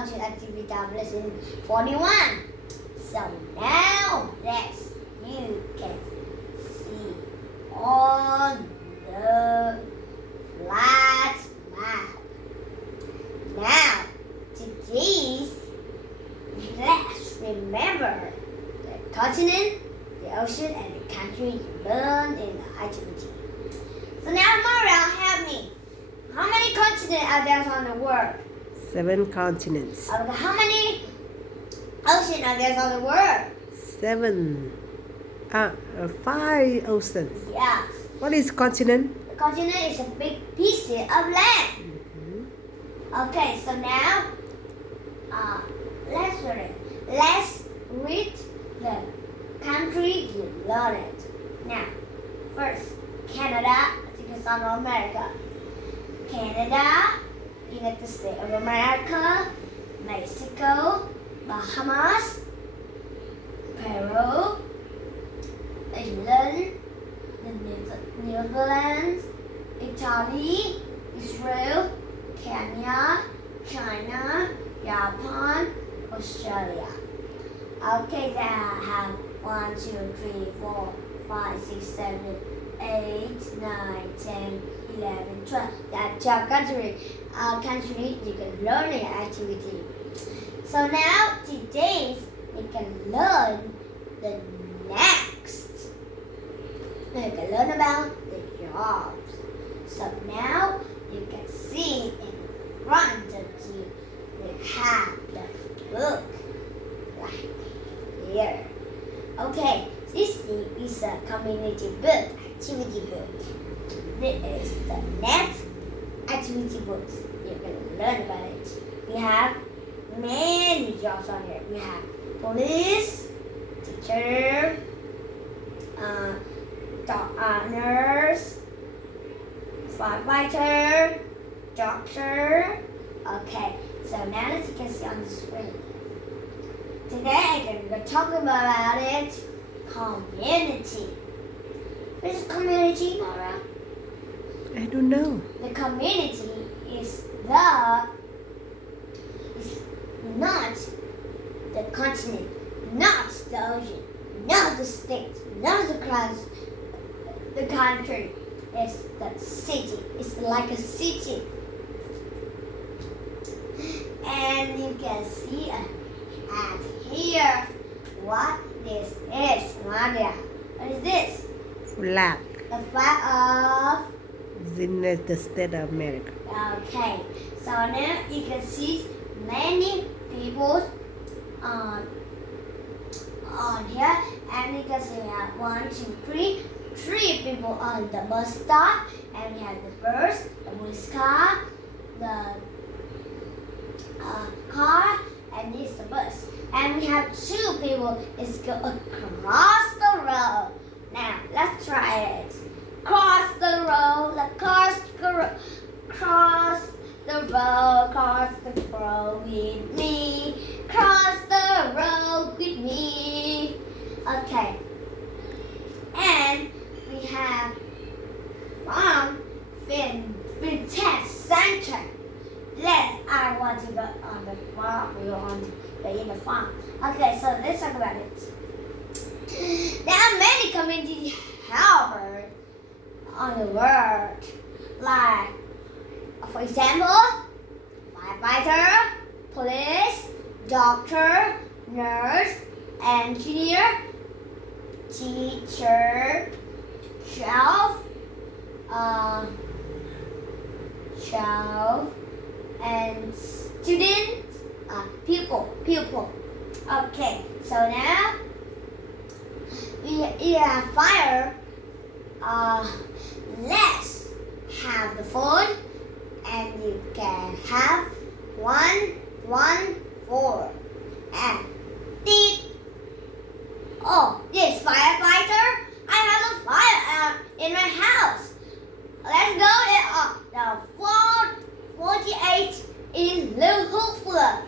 on to activity of lesson 41. So now you can see on the flat map. Now today's let's remember the continent, the ocean, and the country you learned in the activity. So now Maria, help me. How many continents are there on the world? 7 continents. Okay, how many oceans are there on the world? 5 oceans. Yes. What is continent? The continent is a big piece of land. Okay, so now let's read the country you learned. Now, first, Canada, I think it's on America. Canada, United States of America, Mexico, Bahamas, Peru, England, the Netherlands, Italy, Israel, Kenya, China, Japan, Australia. Okay, then I have 1, 2, 3, 4, 5, 6, 7, 8, 9, 10, 11, 12. That's your country. Country you can learn an activity. So now today we can learn the next. We can learn about the jobs. So now you can see in front of you we have the book right here. Okay, this is a community book, activity book. This is the next activity books. You can learn about it. We have many jobs on here. We have police, teacher, nurse, firefighter, doctor. Okay, so now as you can see on the screen. Today I'm going to talk about it. Community. What is community, Mara? I don't know. The community is not the continent, not the ocean, not the state, not the class, the country. It's the city. It's like a city. And you can see at here what this is, Nadia. What is this? Flag. The flag of United States of America. Okay, so now you can see many people on here, and you can see we have 1, 2, 3 people on the bus stop, and we have the bus, the police car, the car, and this is the bus. And we have 2 people is go across the road. Now let's try it. Cross the road, cross the road with me. Cross the road with me. Okay. And we have from Vintage Center. I want to go on the farm. We want to go in the farm. Okay, so let's talk about it. There are many community helpers on the world, like for example, firefighter, police, doctor, nurse, engineer, teacher, shelf, and student, pupil. Okay, so now we have fire. Let's have the phone, and you can have 114 and beep. Oh, yes, firefighter. I have a fire in my house. Let's go the 48 in Liverpool.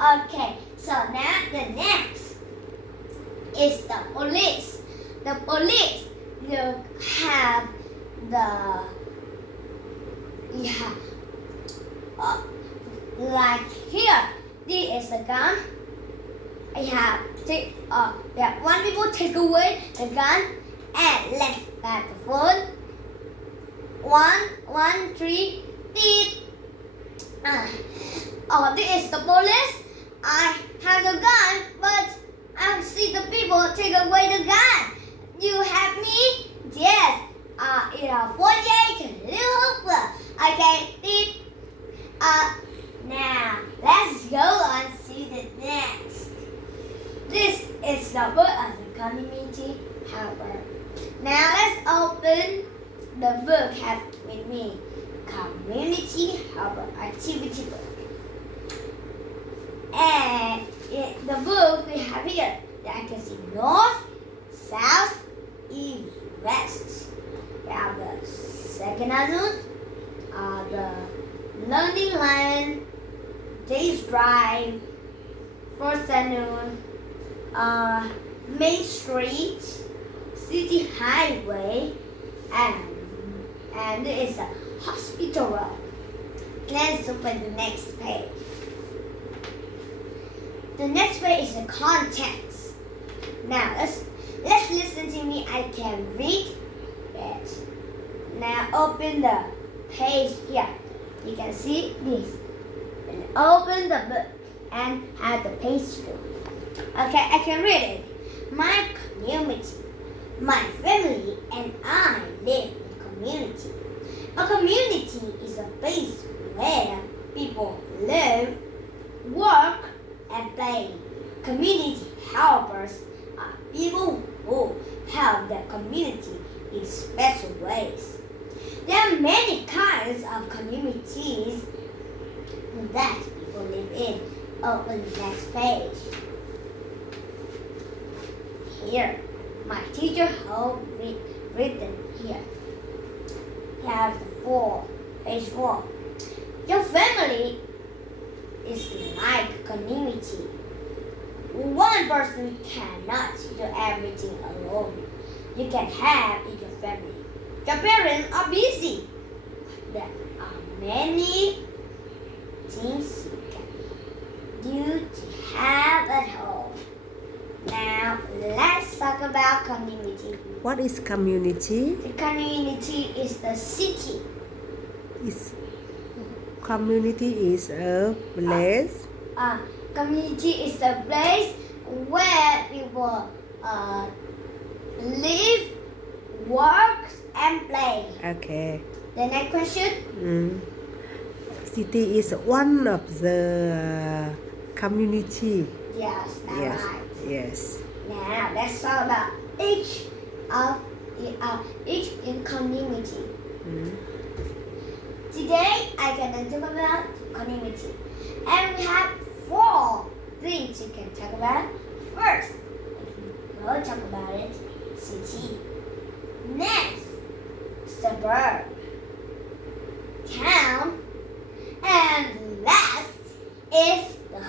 Okay, so now the next is the police. The police, you have like here, this is the gun. I have one people take away the gun and let's back the phone. 1, 3, beep. This is the police. I have the gun, but I see the people take away the gun. You have me? Yes. 48 little. Okay, beep. Now let's go and see the next. This is the book of the community helper. Now let's open the book have with me. Community helper activity book. And in the book we have here, I can see north, south, east, west. We have the second afternoon, the learning land, day's drive, first afternoon, Main Street, City Highway, and there is a hospital road. Let's open the next page. The next page is the contents. Now let's listen to me. I can read it. Now open the page here. You can see this. And open the book and have the page through. Okay, I can read it. My community. My family and I live in a community. A community is a place where people live, work, and play. Community helpers are people who help their community in special ways. There are many kinds of communities that people live in. Open the next page. Here, my teacher has written here. Have page 4. Your family is like community. One person cannot do everything alone. You can have in your family. Your parents are busy. There are many things you can do to have at home. Now let's talk about community. What is community? The community is the city. Community is a place. Community is the place where people live, work, and play. Okay. The next question. City is one of the community. Yes, that's Yes. right. Yes. Now let's talk about each in community. Today I'm gonna talk about community, and we have 4 things you can talk about. First, we'll talk about it. City. Next, suburb. Town. And last is the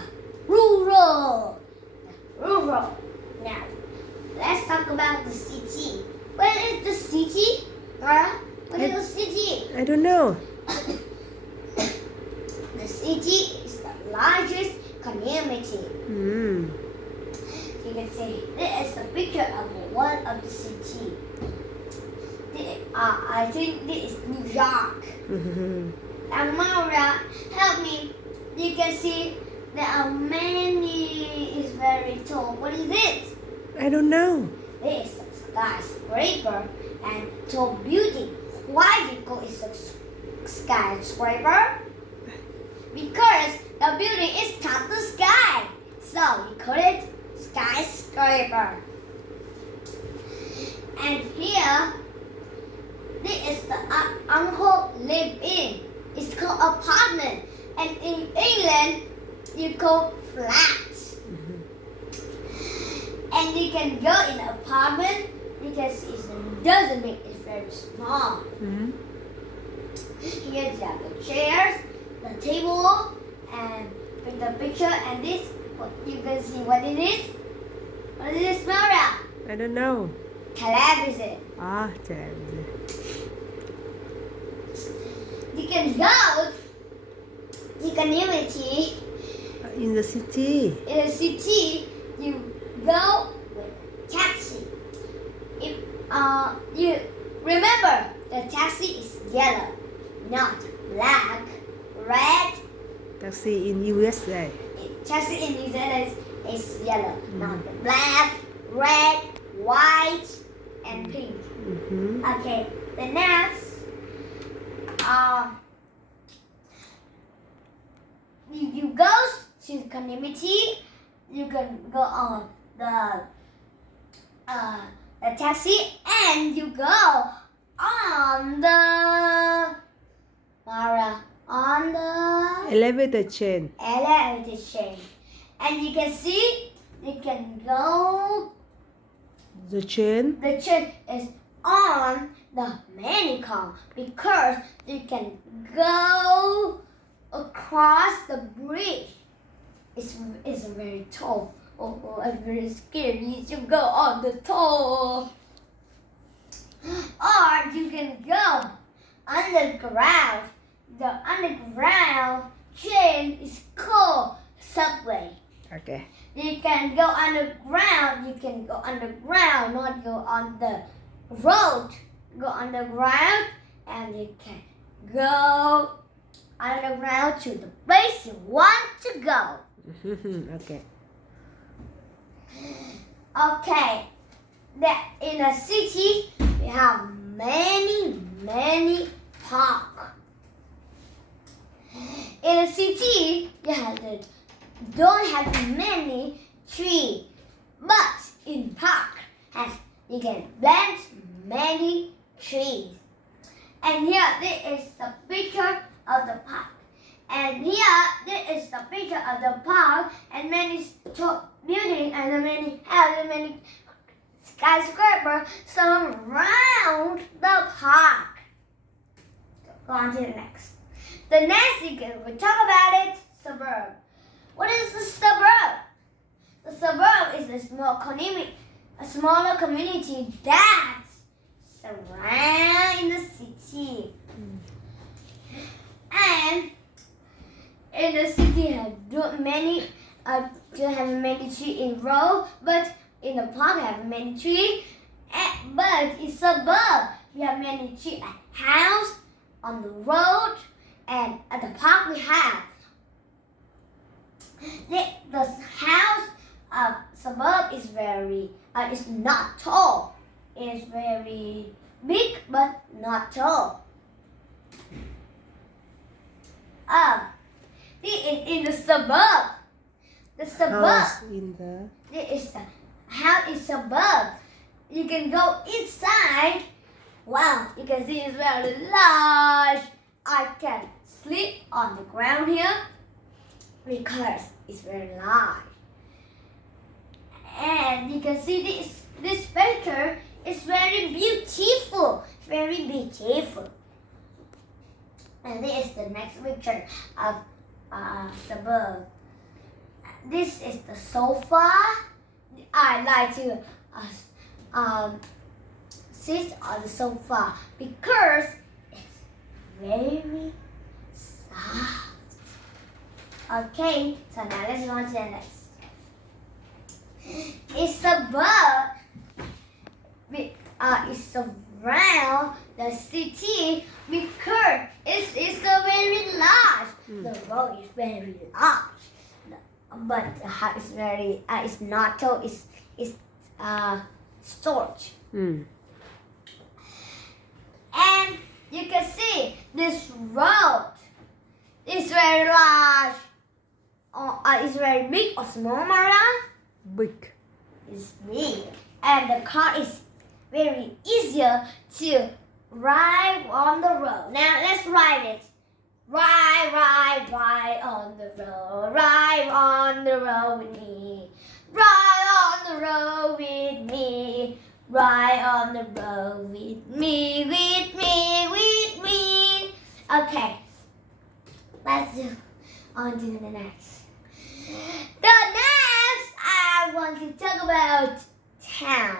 rural. Now, let's talk about the city. What is the city? What is the city? I don't know. The city is the largest community. You can see this is the picture of one of the city. I think this is New York. Amara, help me. You can see there are many. It's very tall. What is it? I don't know. This is a skyscraper and tall building. Why do you call it a skyscraper? Because the building is top the sky. So we call it skyscraper. And here, this is the uncle live in. It's called apartment. And in England, you call flat. And you can go in an apartment because it doesn't make it very small. Here you have the chairs, the table, and with the picture and this, you can see what it is. What does it smell like? I don't know. Television. Television. You can go to community in the city. In the city, you go with taxi. If you remember, the taxi is yellow, not black, red. Taxi in USA. Taxi in New Zealand is yellow, not black, red, white, and pink. Mm-hmm. Okay, the next, you go to the community. You can go on the taxi, and you go on the Elevator chain. elevator chain, and you can see you can go. The chain. The chain is on the manicom because you can go across the bridge. It's very tall. Oh, I'm very scared. You should go on the top. Or you can go underground. The underground train is called subway. Okay. You can go underground. You can go underground, not go on the road. Go underground, and you can go underground to the place you want to go. Okay. Okay. In a city, we have many parks. In a city, don't have many trees, but in park you can plant many trees. And here there is the picture of the park. And here there is the picture of the park and many buildings and many houses, many skyscrapers surround the park. Go on to the next. The next we talk about it, suburb. What is the suburb? The suburb is a smaller community that surround the city. And in the city don't have many trees in row, but in the park have many trees. But in suburb we have many trees at house, on the road, and at the park we have. The house of suburb is is not tall. It's very big but not tall. This is in the suburb. The suburb. House in the. This is the house in suburb. You can go inside. Wow, you can see it's very large. I can sleep on the ground here because it's very large. And you can see this picture is very beautiful. Very beautiful. And this is the next picture of suburb. This is the sofa. I like to sit on the sofa because it's very soft. Okay, so now let's go on to the next. It's suburb. It's around the city because it's very large. The road is very large, but the house is very it's not tall. It's storage. And you can see this road is very large. It's very big or small, Mara? Big. It's big, and the car is very easier to ride on the road. Now let's ride it. Ride on the road. Ride on the road with me. Ride on the road with me. Ride on the road with me, with me, with me. Okay, let's do on to the next. The next, I want to talk about town.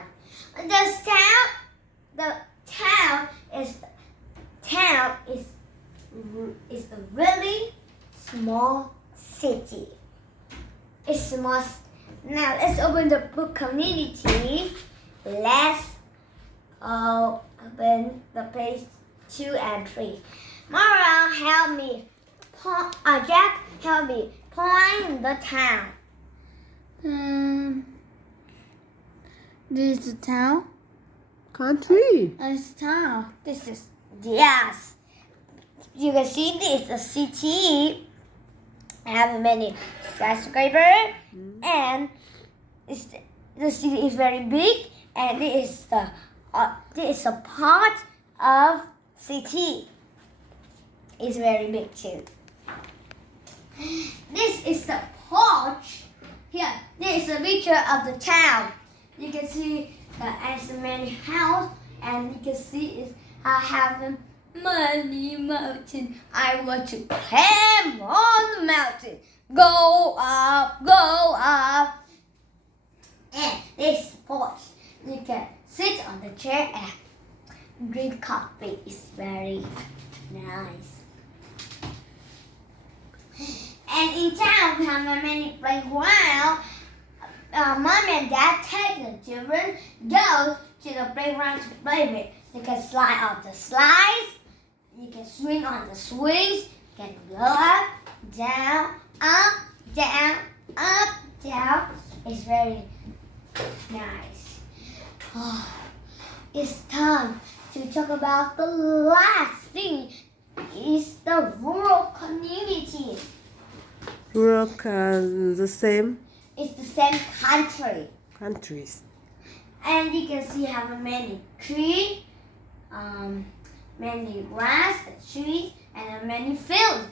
The town is a really small city. It's must. Now let's open the book community. Let's open the page 2 and 3. Mara, help me. Jack, help me. Point the town. This is the town. Country. It's town. This is yes. You can see this is a city. I have many skyscrapers, and the city is very big, and this is a part of city. It's very big too. This is the porch. Here, this is a picture of the town. You can see there's many houses, and you can see I have many mountains. I want to climb on the mountain. Go up, go up. And this porch, you can sit on the chair and drink coffee. It's very nice. And in town, we have many playgrounds. Mom and Dad take the children, go to the playground to play with. You can slide on the slides. You can swing on the swings. You can go up, down, up, down, up, down. It's very nice. It's time to talk about the last thing. It's the rural community. Rural, the same It's the same country. countries. And you can see how many trees, many grass, trees, and many fields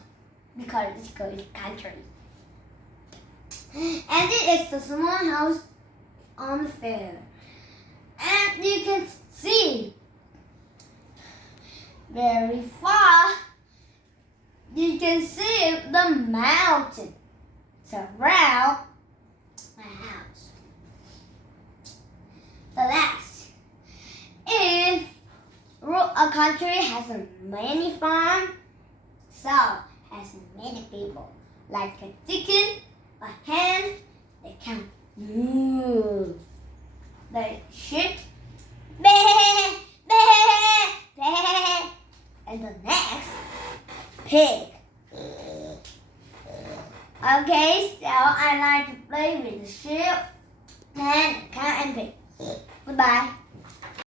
because it's a country. And this is the small house on the field. And you can see very far. You can see the mountain surround my house. The last. In a country has many farms, so has many people. Like a chicken, a hen, they can move. The sheep, bah, bah, bah. And the next, pig. Okay, so I like to play with the sheep, hen, cow, and pig. Goodbye.